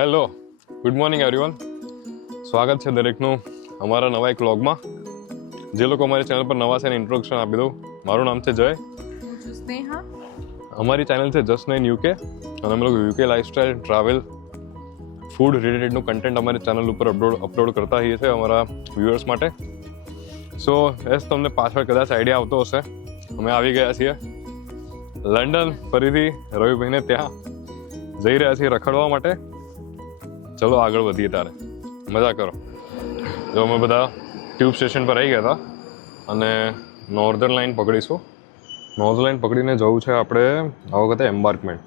Hello, good morning everyone. સ્વાગત છે દરેકનું અમારા નવા એક વ્લોગમાં. જે લોકો અમારી ચેનલ પર નવા છે એને ઇન્ટ્રોડક્શન આપી દઉં. મારું નામ છે જય. હું છું સ્નેહા. અમારી ચેનલ છે જસ્ટ નાઇન યુકે અને અમે લોકો યુકે લાઇફસ્ટાઇલ, ટ્રાવેલ, ફૂડ રિલેટેડનું કન્ટેન્ટ અમારી ચેનલ ઉપર અપલોડ કરતા હોઈએ છીએ અમારા વ્યુઅર્સ માટે. સો એસ તમને પાછળ કદાચ આઈડિયા આવતો હશે, અમે આવી ગયા છીએ લંડન. ફરીથી રવિભાઈને ત્યાં જઈ રહ્યા છીએ રખડવા માટે. ચલો આગળ વધીએ, તારે મજા કરો. જો અમે બધા ટ્યુબ સ્ટેશન પર આવી ગયા હતા અને નોર્ધન લાઇન પકડીશું. નોર્ધન લાઇન પકડીને જવું છે આપણે આ વખતે એમ્બાર્કમેન્ટ.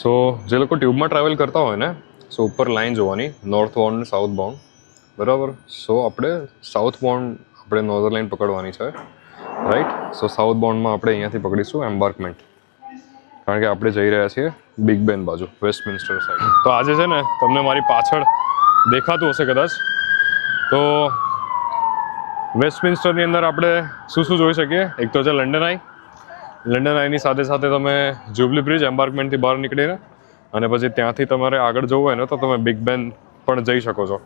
સો જે લોકો ટ્યુબમાં ટ્રાવેલ કરતા હોય ને, સો ઉપર લાઇન જોવાની નોર્થ બાઉન્ડ અને સાઉથ બાઉન્ડ, બરાબર. સો આપણે સાઉથ બાઉન્ડ આપણે નોર્ધન લાઇન પકડવાની છે, રાઈટ. સો સાઉથ બાઉન્ડમાં આપણે અહીંયાથી પકડીશું એમ્બાર્કમેન્ટ, કારણ કે આપણે જઈ રહ્યા છીએ બિગ બેન બાજુ, વેસ્ટમિન્સ્ટર સાઈડ. તો આજે છે ને તમને મારી પાછળ દેખાતું હશે કદાચ, તો વેસ્ટમિન્સ્ટરની અંદર આપણે શું શું જોઈ શકીએ. એક તો છે લંડન આઈ. લંડન આઈની સાથે સાથે તમે જ્યુબલી બ્રિજ એમ્બાર્કમેન્ટથી બહાર નીકળીને અને પછી ત્યાંથી તમારે આગળ જવું હોય ને તો તમે બિગ બેન પણ જઈ શકો છો.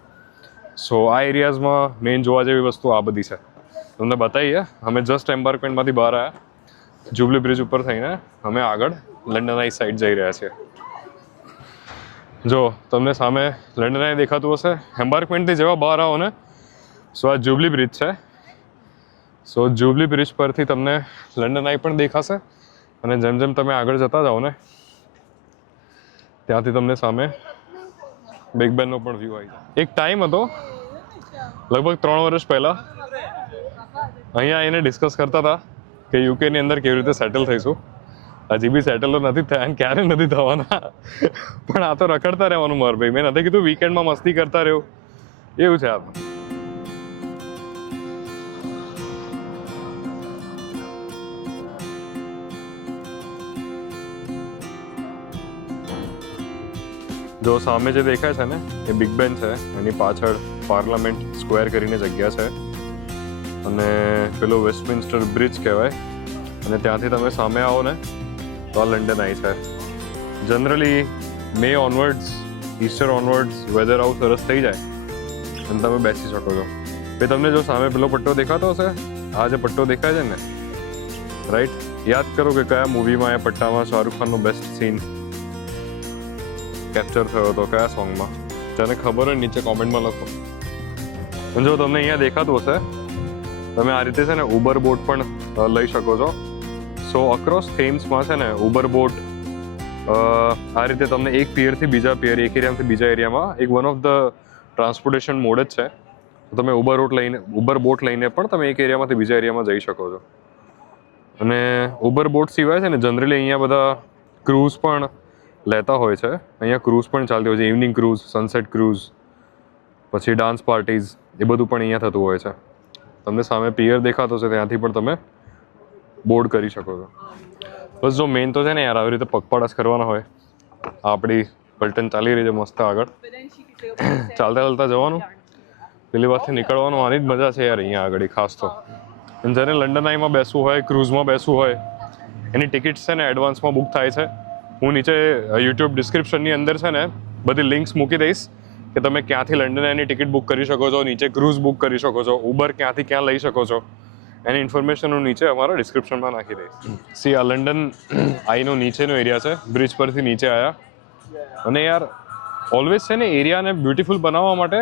સો આ એરિયાઝમાં મેઇન જોવા જેવી વસ્તુ આ બધી છે. તમને બતાવીએ. અમે જસ્ટ એમ્બાર્કમેન્ટમાંથી બહાર આવ્યા, જ્યુબલી બ્રિજ ઉપર થઈને અમે આગળ લંડન આઈ સાઈડ જઈ રહ્યા છીએ. જો તમને સામે લંડન આઈ દેખાતું હશે. એમ્બાર્કમેન્ટથી જેવા બહાર આવો ને, સો આ જ્યુબલી બ્રિજ છે. સો જ્યુબલી બ્રિજ પરથી તમને લંડન આઈ પણ દેખાશે અને જેમ જેમ તમે આગળ જતા જાઓ ને ત્યાંથી તમને સામે બિગ બેનનો પણ વ્યૂ આવી જાય. એક ટાઈમ હતો લગભગ 3 વર્ષ પહેલાં, અહીંયા આવીને ડિસ્કસ કરતા હતા કે યુકેની અંદર કેવી રીતે સેટલ થઈશું. હજી બી સેટલ તો નથી થયા અને ક્યારે નથી થવાના, પણ આ તો રખડતા રહેવાનું. માર ભાઈ, મેં નથી કીધું વીકેન્ડમાં મસ્તી કરતા રહ્યો, એવું છે આ તો. જો સામે જે દેખાય છે ને એ બિગ બેન છે. એની પાછળ પાર્લામેન્ટ સ્ક્વેર કરીને જગ્યા છે અને પેલો વેસ્ટમિન્સ્ટર બ્રિજ કહેવાય. અને ત્યાંથી તમે સામે આવો ને તો આ લંડન આઈ છે. જનરલી મે ઓનવર્ડ્સ, ઈસ્ટર ઓનવર્ડ્સ વેધર આવું સરસ થઈ જાય અને તમે બેસી શકો છો. એ તમને જો સામે પેલો પટ્ટો દેખાતો હશે, આ જે પટ્ટો દેખાય છે ને, રાઈટ. યાદ કરો કે કયા મૂવીમાં એ પટ્ટામાં શાહરુખ ખાનનો બેસ્ટ સીન કેપ્ચર થયો હતો, કયા સોંગમાં. જેને ખબર હોય નીચે કોમેન્ટમાં લખો. અને જો તમને અહીંયા દેખાતું હશે, તમે આ રીતે છે ને ઉબર બોટ પણ લઈ શકો છો. સો અક્રોસ થેમ્સમાં છે ને ઉબર બોટ આ રીતે તમને એક પિયરથી બીજા પિયર, એક એરિયાથી બીજા એરિયામાં એક one of the transportation mode જ છે. તો તમે ઉબર બોટ લઈને પણ તમે એક એરિયામાંથી બીજા એરિયામાં જઈ શકો છો. અને ઉબર બોટ સિવાય છે ને જનરલી અહીંયા બધા ક્રૂઝ પણ લેતા હોય છે. અહીંયા ક્રૂઝ પણ ચાલતી હોય છે, ઇવનિંગ ક્રૂઝ, સનસેટ ક્રૂઝ, પછી ડાન્સ પાર્ટીઝ, એ બધું પણ અહીંયા થતું હોય છે. તમને સામે પિયર દેખાતો છે, ત્યાંથી પણ તમે બોર્ડ કરી શકો છો. બસ જો મેઇન તો છે ને યાર આવી રીતે પગપાળા જ કરવાના હોય. આપણી પલટન ચાલી રહી છે મસ્ત આગળ, ચાલતા ચાલતા જવાનું, પેલી વાતથી નીકળવાનું. આની જ મજા છે યાર અહીંયા આગળ ખાસ તો. અને જેને લંડન આઈમાં બેસવું હોય, ક્રૂઝમાં બેસવું હોય, એની ટિકિટ્સ છે ને એડવાન્સમાં બુક થાય છે. હું નીચે યુટ્યુબ ડિસ્ક્રિપ્શનની અંદર છે ને બધી લિંક્સ મૂકી દઈશ કે તમે ક્યાંથી લંડન આઈની ટિકિટ બુક કરી શકો છો, નીચે ક્રૂઝ બુક કરી શકો છો, ઉબર ક્યાંથી ક્યાં લઈ શકો છો, એની ઇન્ફોર્મેશન હું નીચે અમારા ડિસ્ક્રિપ્શનમાં નાખી દઈશ. સી આ લંડન આઈનો નીચેનો એરિયા છે. બ્રિજ પરથી નીચે આવ્યા અને યાર ઓલવેઝ છે ને એરિયાને બ્યુટિફુલ બનાવવા માટે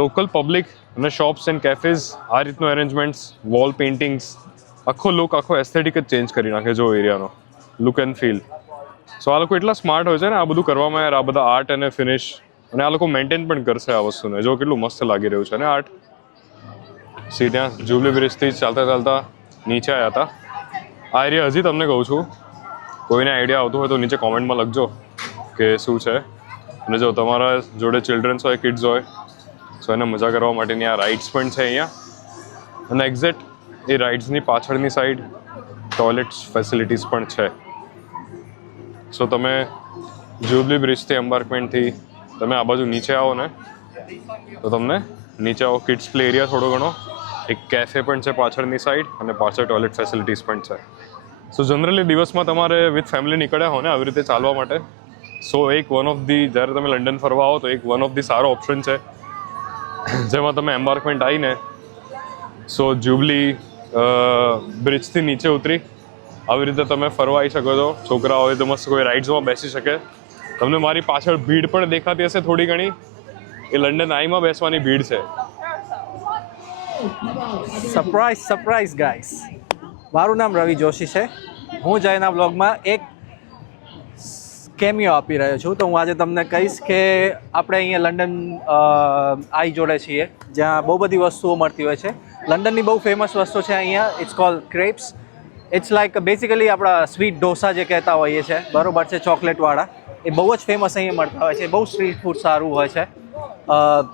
લોકલ પબ્લિક અને શોપ્સ એન્ડ કેફેઝ આ રીતનું અરેન્જમેન્ટ્સ, વોલ પેઇન્ટિંગ્સ, આખો લુક, આખો એસ્થેટિક જ ચેન્જ કરી નાખે જો એરિયાનો લુક એન્ડ ફીલ. સો આ લોકો એટલા સ્માર્ટ હોય છે ને આ બધું કરવામાં યાર, આ બધા આર્ટ અને ફિનિશ, અને આ લોકો મેન્ટેન પણ કરશે આ વસ્તુને. જો કેટલું મસ્ત લાગી રહ્યું છે ને આર્ટ. સી ત્યાં જ્યુબલી બ્રિજથી ચાલતા ચાલતા નીચે આવ્યા હતા. આ એરિયા હજી તમને કહું છું, કોઈને આઈડિયા આવતું હોય તો નીચે કોમેન્ટમાં લખજો કે શું છે. અને જો તમારા જોડે ચિલ્ડ્રન્સ હોય, કિડ્સ હોય, સો એને મજા કરવા માટેની આ રાઇડ્સ પણ છે અહીંયા. અને એક્ઝેક્ટ એ રાઇડ્સની પાછળની સાઈડ ટોયલેટ્સ ફેસિલિટીઝ પણ છે. સો તમે જ્યુબલી બ્રિજથી એમ્બાર્કમેન્ટથી તમે આ બાજુ નીચે આવો ને તો તમને નીચે આવો કિડ્સ પ્લે એરિયા થોડો ઘણો, એક કેફે પણ છે પાછળની સાઈડ અને પાછળ ટોયલેટ ફેસિલિટીઝ પણ છે. સો જનરલી દિવસમાં તમારે વિથ ફેમિલી નીકળ્યા હો ને આવી રીતે ચાલવા માટે સો એક વન ઓફ ધી, જ્યારે તમે લંડન ફરવા આવો તો એક વન ઓફ ધી સારો ઓપ્શન છે, જેમાં તમે એમ્બાર્કમેન્ટ આવીને સો જ્યુબલી બ્રિજથી નીચે ઉતરી આવી રીતે તમે ફરવા આવી શકો છો. છોકરા હોય તો મસ્ત કોઈ રાઇડ્સમાં બેસી શકે. તમને મારી પાછળ ભીડ પણ દેખાતી હશે થોડી ઘણી, એ લંડન આઈમાં બેસવાની ભીડ છે. સરપ્રાઈઝ ગાઈસ, મારું નામ રવિ જોશી છે. હું જયના બ્લોગમાં એક કેમિયો આપી રહ્યો છું. તો હું આજે તમને કહીશ કે આપણે અહીંયા લંડન આઈ જોડે છીએ, જ્યાં બહુ બધી વસ્તુઓ મળતી હોય છે. લંડનની બહુ ફેમસ વસ્તુ છે અહીંયા, it's cold crepes. It's like basically આપણા સ્વીટ ઢોસા જે કહેતા હોઈએ છે, બરોબર છે, ચોકલેટવાળા. એ બહુ જ ફેમસ અહીંયા મળતા હોય છે. બહુ સ્ટ્રીટ ફૂડ સારું હોય છે.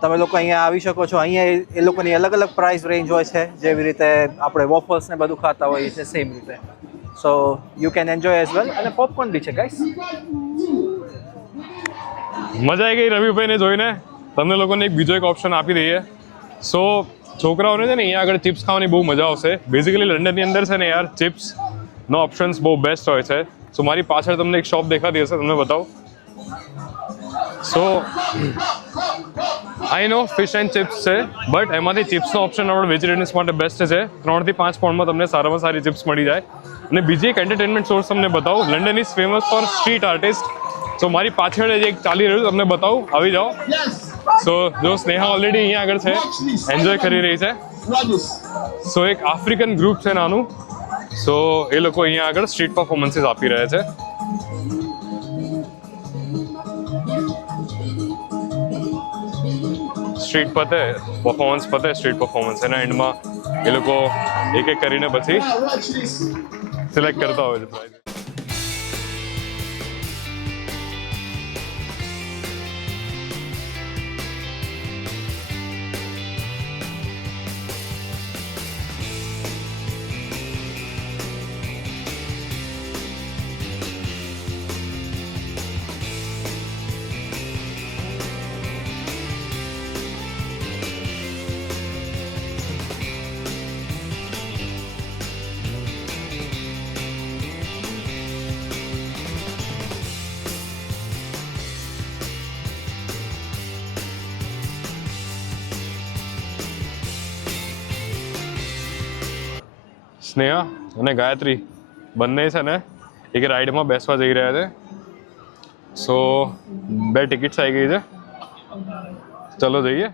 તમે લોકો અહીંયા આવી શકો છો. અહીંયા એ લોકોની અલગ અલગ પ્રાઇસ રેન્જ હોય છે, જેવી રીતે આપણે વોફલ્સ ને બધું ખાતા હોઈએ છીએ સેમ રીતે. So you can enjoy as well. અને પોપકોર્ન બી છે ગાઈસ. મજા આવી ગઈ રવિભાઈને જોઈને. તમને લોકોને એક બીજો એક ઓપ્શન આપી દઈએ. સો છોકરાઓને છે ને અહીંયા આગળ ચિપ્સ ખાવાની બહુ મજા આવશે. બેઝિકલી લંડનની અંદર છે ને યાર ચિપ્સનો ઓપ્શન્સ બહુ બેસ્ટ હોય છે. સો મારી પાછળ તમને એક શોપ દેખાતી હશે, તમને બતાવું. સો આઈ નો ફિશ એન્ડ ચિપ્સ છે, બટ એમાંથી ચિપ્સનો ઓપ્શન આપણે વેજીટેરિયન્સ માટે બેસ્ટ છે. 3 થી 5 પાઉન્ડમાં તમને સારામાં સારી ચિપ્સ મળી જાય. અને બીજી એક એન્ટરટેનમેન્ટ સોર્સ તમને બતાવું. London is famous for street artist. So મારી પાછળ જ એક ચાલી રહ્યું તમને બતાવું, આવી જાઓ. સો જો સ્નેહા ઓલરેડી અહીંયા આગળ છે, એન્જોય કરી રહી છે. સો એક આફ્રિકન ગ્રુપ છે નાનું. સો એ લોકો અહીંયા આગળ સ્ટ્રીટ પરફોર્મન્સીસ આપી રહ્યા છે. સ્ટ્રીટ પરફોર્મન્સ એના એન્ડમાં એ લોકો એક એક કરીને પછી સિલેક્ટ કરતા હોય છે પ્રાઇઝ. સ્નેહા અને ગાયત્રી બંને છે ને એક રાઈડમાં બેસવા જઈ રહ્યા છે. સો 2 ટિકિટ્સ આવી ગઈ છે. ચલો જઈએ.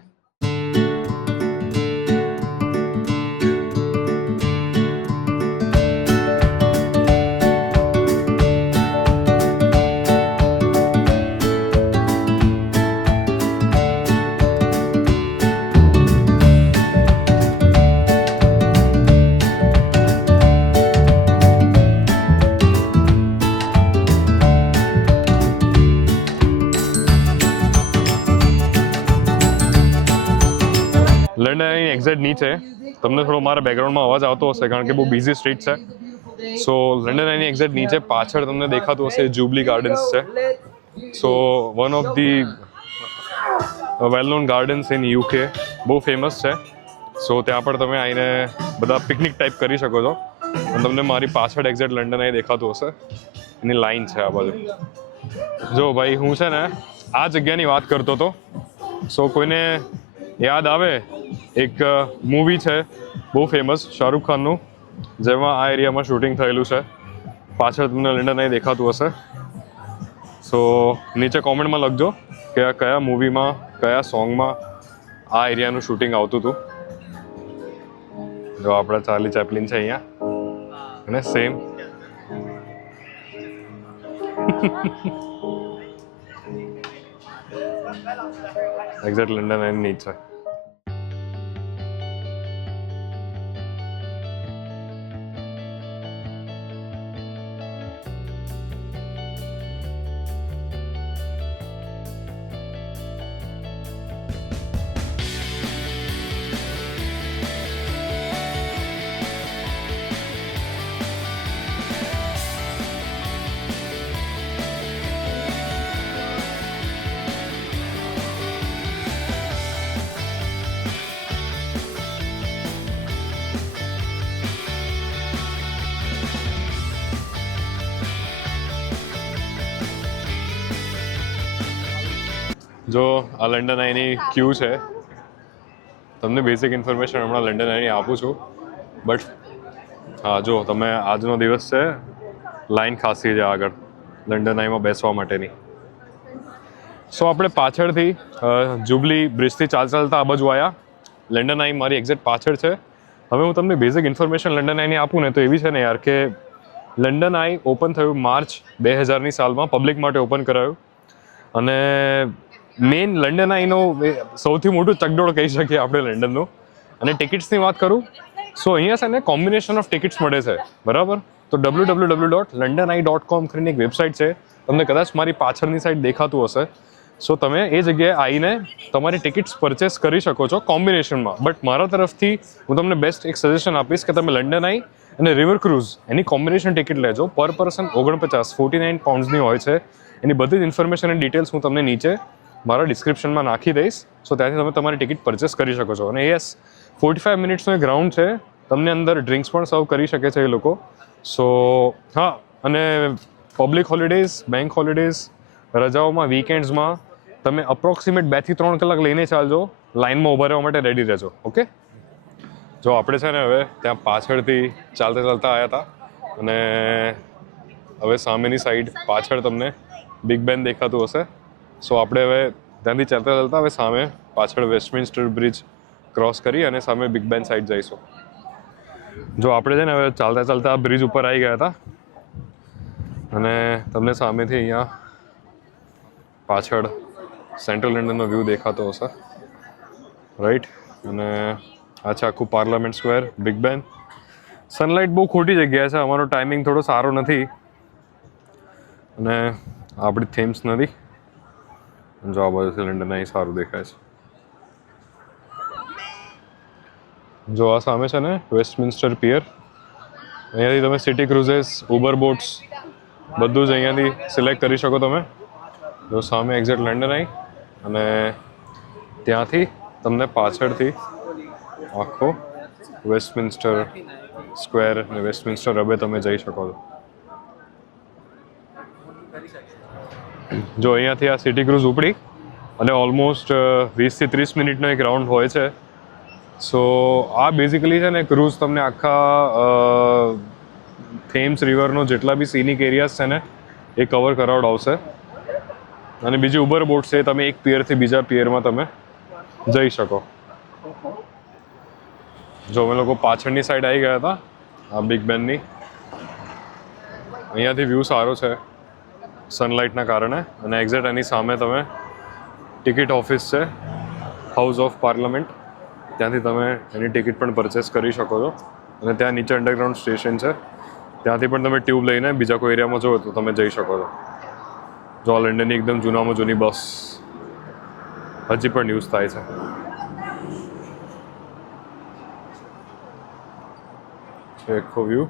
લંડન એની એક્ઝેક્ટ નીચે તમને થોડો મારા બેકગ્રાઉન્ડમાં અવાજ આવતો હશે, કારણ કે બહુ બિઝી સ્ટ્રીટ છે. સો લંડન એની એક્ઝેક્ટ નીચે પાછળ તમને દેખાતું હશે જ્યુબલી ગાર્ડન્સ છે. So one of the well known gardens in UK, બહુ ફેમસ છે. સો ત્યાં પણ તમે આવીને બધા પિકનિક ટાઈપ કરી શકો છો. અને તમને મારી પાછળ એક્ઝેક્ટ લંડન અહીં દેખાતું હશે, એની લાઈન છે આ બાજુ. જો ભાઈ હું છે ને આ જગ્યાની વાત કરતો હતો. સો કોઈને યાદ આવે, એક મૂવી છે બહુ ફેમસ શાહરૂખ ખાનનું, જેમાં આ એરિયામાં શૂટિંગ થયેલું છે. પાછળ તમને લંડન અહીં દેખાતું હશે. સો નીચે કોમેન્ટમાં લખજો કે આ કયા મૂવીમાં, કયા સોંગમાં આ એરિયાનું શૂટિંગ આવતું હતું. જો આપણા ચાર્લી ચેપ્લિન છે અહીંયા, અને સેમ એક્ઝેક્ટ લંડન એની નીચે. જો આ લંડન આઈની ક્યુ છે, તમને બેઝિક ઇન્ફોર્મેશન હમણાં લંડન આઈની આપું છું. બટ હા, જો તમે આજનો દિવસ છે, લાઈન ખાસી છે આગળ લંડન આઈમાં બેસવા માટેની. સો આપણે પાછળથી જુબલી બ્રિજથી ચાલતા આ બાજુ આવ્યા. લંડન આઈ મારી એક્ઝેક્ટ પાછળ છે. હવે હું તમને બેઝિક ઇન્ફોર્મેશન લંડન આઈની આપું ને તો એવી છે ને યાર કે લંડન આઈ ઓપન થયું માર્ચ 2000ની સાલમાં, પબ્લિક માટે ઓપન કરાયું. અને મેઇન લંડન આઈનો સૌથી મોટું ચકડોળ કહી શકીએ આપણે લંડનનું. અને ટિકિટ્સની વાત કરું સો અહીંયા છે ને કોમ્બિનેશન ઓફ ટિકિટ્સ મળે છે, બરાબર. તો www.londoneye.com કરીને એક વેબસાઇટ છે, તમને કદાચ મારી પાછળની સાઈડ દેખાતું હશે. સો તમે એ જગ્યાએ આવીને તમારી ટિકિટ્સ પરચેસ કરી શકો છો કોમ્બિનેશનમાં. બટ મારા તરફથી હું તમને બેસ્ટ એક સજેશન આપીશ કે તમે લંડન આઈ અને રિવર ક્રૂઝ એની કોમ્બિનેશન ટિકિટ લેજો. પર પર્સન 49 પાઉન્ડ્સની હોય છે. એની બધી જ ઇન્ફોર્મેશન અને ડિટેલ્સ હું તમને નીચે મારા ડિસ્ક્રિપ્શનમાં નાખી દઈશ. સો ત્યાંથી તમે તમારી ટિકિટ પરચેસ કરી શકો છો. અને યસ, 45 મિનિટ્સનો એક ગ્રાઉન્ડ છે, તમને અંદર ડ્રિંક્સ પણ સર્વ કરી શકે છે એ લોકો. સો હા, અને પબ્લિક હોલિડેઝ, બેંક હોલિડેઝ, રજાઓમાં, વીકેન્ડ્સમાં તમે અપ્રોક્સિમેટ 2 થી 3 કલાક લઈને ચાલજો, લાઇનમાં ઊભા રહેવા માટે રેડી રહેજો. ઓકે, જો આપણે છે ને હવે ત્યાં પાછળથી ચાલતા આવ્યા હતા અને હવે સામેની સાઈડ પાછળ તમને બિગ બેન દેખાતું હશે. સો આપણે હવે ત્યાંથી ચાલતા હવે સામે પાછળ વેસ્ટમિન્સ્ટર બ્રિજ ક્રોસ કરી અને સામે બિગ બેન સાઈડ જઈશું. જો આપણે છે ને હવે ચાલતા બ્રિજ ઉપર આવી ગયા હતા અને તમને સામેથી અહીંયા પાછળ સેન્ટ્રલ લંડનનો વ્યૂ દેખાતો હશે, રાઈટ. અને આ છે આખું પાર્લામેન્ટ સ્ક્વેર, બિગ બેન. સનલાઇટ બહુ ખોટી જગ્યાએ છે, અમારો ટાઈમિંગ થોડો સારો નથી. અને આપણી થેમ્સ નદી, જો આ બાજુથી લંડન અહીં સારું દેખાય છે. જો આ સામે છે ને વેસ્ટમિન્સ્ટર પિયર, અહીંયાથી તમે સિટી ક્રુઝેસ, ઉબર બોટ્સ બધું જ અહીંયાથી સિલેક્ટ કરી શકો તમે. જો સામે એક્ઝેક્ટ લંડન આઈ અને ત્યાંથી તમને પાછળથી આખો વેસ્ટમિન્સ્ટર સ્ક્વેર અને વેસ્ટમિન્સ્ટર હબે તમે જઈ શકો છો. જો અહીંયાથી આ સિટી ક્રુઝ ઉપડી અને ઓલમોસ્ટ 20 થી 30 મિનિટનો એક રાઉન્ડ હોય છે. સો આ બેઝિકલી છે ને ક્રુઝ તમને આખા થેમ્સ રિવરનો જેટલા બી સીનિક એરિયાઝ છે ને એ કવર કરાવડાવશે. અને બીજી ઉબર બોટ છે, તમે એક પિયરથી બીજા પિયરમાં તમે જઈ શકો. જો અમે લોકો પાછળની સાઈડ આવી ગયા હતા આ બિગ બેનની, અહીંયાથી વ્યૂ સારો છે સનલાઇટના કારણે. અને એક્ઝેક્ટ એની સામે તમે ટિકિટ ઓફિસ છે, હાઉસ ઓફ પાર્લામેન્ટ, ત્યાંથી તમે એની ટિકિટ પણ પરચેસ કરી શકો છો. અને ત્યાં નીચે અંડરગ્રાઉન્ડ સ્ટેશન છે, ત્યાંથી પણ તમે ટ્યુબ લઈને બીજા કોઈ એરિયામાં જુઓ તો તમે જઈ શકો છો. જો આ લંડનની એકદમ જૂનામાં જૂની બસ હજી પણ યુઝ થાય છે. આખો વ્યૂ.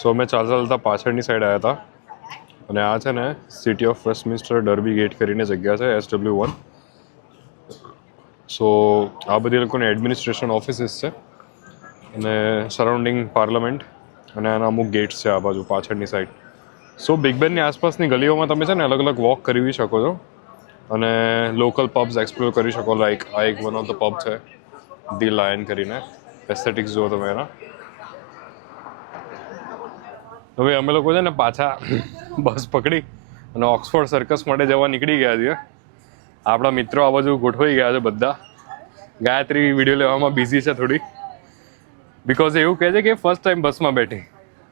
સો અમે ચાલતા પાછળની સાઈડ આવ્યા હતા અને આ છે ને સિટી ઓફ વેસ્ટમિન્સ્ટર ડર્બી ગેટ કરીને જગ્યા છે, SW1. સો આ બધી લોકોની એડમિનિસ્ટ્રેશન ઓફિસીસ છે અને સરાઉન્ડિંગ પાર્લામેન્ટ અને આના અમુક ગેટ્સ છે આ બાજુ પાછળની સાઈડ. સો બિગ બેનની આસપાસની ગલીઓમાં તમે છે ને અલગ અલગ વોક કરી શકો છો અને લોકલ પબ્સ એક્સપ્લોર કરી શકો. લાઈક આ એક વન ઓફ ધ પબ છે, ધી લાયન કરીને. એસ્થેટિક્સ જુઓ તમે એના. હવે અમે લોકો છે ને પાછા બસ પકડી અને ઓક્સફોર્ડ સર્કસ માટે જવા નીકળી ગયા છીએ. આપણા મિત્રો આ બાજુ ગોઠવાઈ ગયા છે બધા. ગાયત્રી વિડીયો લેવામાં બિઝી છે થોડી, બિકોઝ એવું કહે છે કે ફર્સ્ટ ટાઈમ બસમાં બેઠી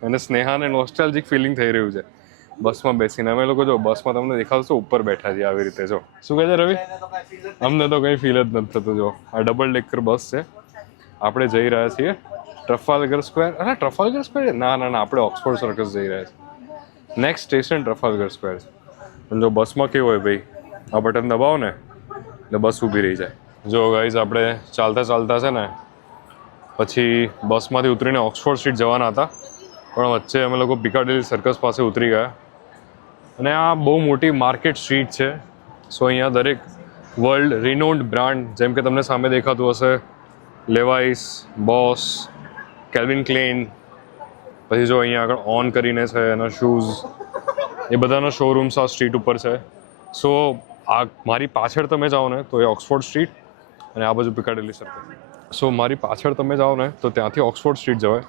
અને સ્નેહાને નોસ્ટાલ્જિક ફિલિંગ થઈ રહ્યું છે બસમાં બેસીને. અમે લોકો જો બસમાં તમને દેખાડશો ઉપર બેઠા છીએ આવી રીતે. જો શું કહે છે રવિ? અમને તો કંઈ ફીલ જ નથી થતું. જો આ ડબલ ડેકર બસ છે, આપણે જઈ રહ્યા છીએ ટ્રફાલ્ગર સ્ક્વેર. અરે ટ્રફાલ્ગર સ્ક્વેર? ના, આપણે ઓક્સફોર્ડ સર્કસ જઈ રહ્યા છીએ. નેક્સ્ટ સ્ટેશન ટ્રફાલ્ગર સ્ક્વેર છે. અને જો બસમાં કેવું હોય ભાઈ, આ બટન દબાવો ને એટલે બસ ઊભી રહી જાય. જો ગાઈઝ આપણે ચાલતા છે ને પછી બસમાંથી ઉતરીને ઓક્સફોર્ડ સ્ટ્રીટ જવાના હતા, પણ વચ્ચે અમે લોકો પિકાડેલી સર્કસ પાસે ઉતરી ગયા. અને આ બહુ મોટી માર્કેટ સ્ટ્રીટ છે. સો અહીંયા દરેક વર્લ્ડ રિનોન્ડ બ્રાન્ડ, જેમ કે તમને સામે દેખાતું હશે લેવાઇસ, બોસ, કેલ્વિન ક્લેન, પછી જો અહીંયા આગળ ઓન કરીને છે એના શૂઝ, એ બધાના શોરૂમ્સ આ સ્ટ્રીટ ઉપર છે. સો આ મારી પાછળ તમે જાઓ ને તો એ ઓક્સફોર્ડ સ્ટ્રીટ અને આ બાજુ પિકાડેલી સર્કલ. સો મારી પાછળ તમે જાઓ ને તો ત્યાંથી ઓક્સફોર્ડ સ્ટ્રીટ જવાય.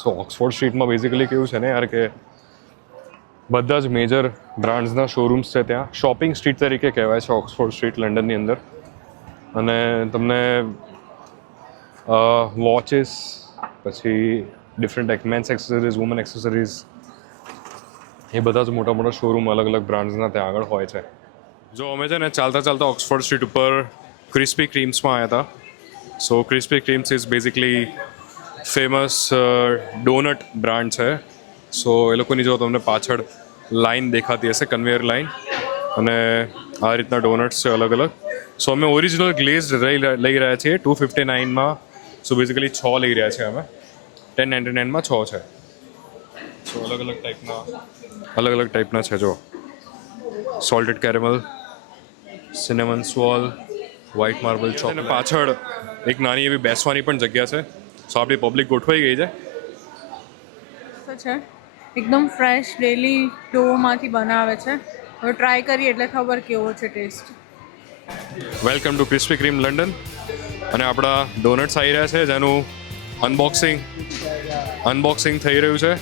સો ઓક્સફોર્ડ સ્ટ્રીટમાં બેઝિકલી કેવું છે ને યાર કે બધા જ મેજર બ્રાન્ડ્સના શોરૂમ્સ છે ત્યાં. શોપિંગ સ્ટ્રીટ તરીકે કહેવાય છે ઓક્સફોર્ડ સ્ટ્રીટ લંડનની અંદર. અને તમને વોચીસ, પછી different men's accessories, woman accessories, એ બધા જ મોટા મોટા શોરૂમ અલગ અલગ બ્રાન્ડ્સના ત્યાં આગળ હોય છે. જો અમે છે ને ચાલતા ચાલતા ઓક્સફોર્ડ સ્ટ્રીટ ઉપર ક્રિસ્પી ક્રીમ્સમાં આવ્યા હતા. So Krispy Kremes is basically famous donut brand છે. સો એ લોકોની જો તમને પાછળ લાઈન દેખાતી હશે, કન્વેયર લાઈન, અને આ રીતના ડોનટ્સ છે અલગ અલગ. સો અમે ઓરિજિનલ ગ્લેઝ લઈ રહ્યા છીએ 259માં. સો બેઝિકલી 6 લઈ રહ્યા છીએ અમે. 1099માં 6 છે. સો અલગ અલગ ટાઈપના છે. જો salted caramel, cinnamon swirl, white marble chocolate. અને પાછળ એક નાની એવી બેસવાની પણ જગ્યા છે. સો આપણી પબ્લિક ગોઠવાઈ ગઈ છે. તો છે એકદમ ફ્રેશ ડેલી ડોમાંથી બનાવે છે. હવે ટ્રાય કરીએ એટલે ખબર કેવો છે taste. Welcome to Krispy Kreme London. અને આપણા ડોનટ્સ આવી રહ્યા છે જેનું અનબોક્સિંગ થઈ રહ્યું છે.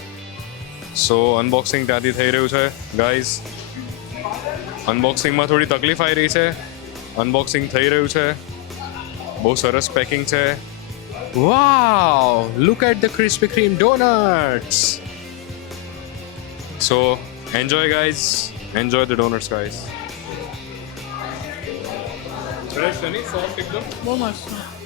સો અનબોક્સિંગ ત્યાંથી થઈ રહ્યું છે ગાઈઝ. અનબોક્સિંગમાં થોડી તકલીફ આવી રહી છે. અનબોક્સિંગ થઈ રહ્યું છે. બહુ સરસ પેકિંગ છે. Wow, look at the Krispy Kreme donuts. So enjoy guys, enjoy the donuts guys. Fresh છે ને, સોફ્ટ એકદમ. બહુ મસ્ત.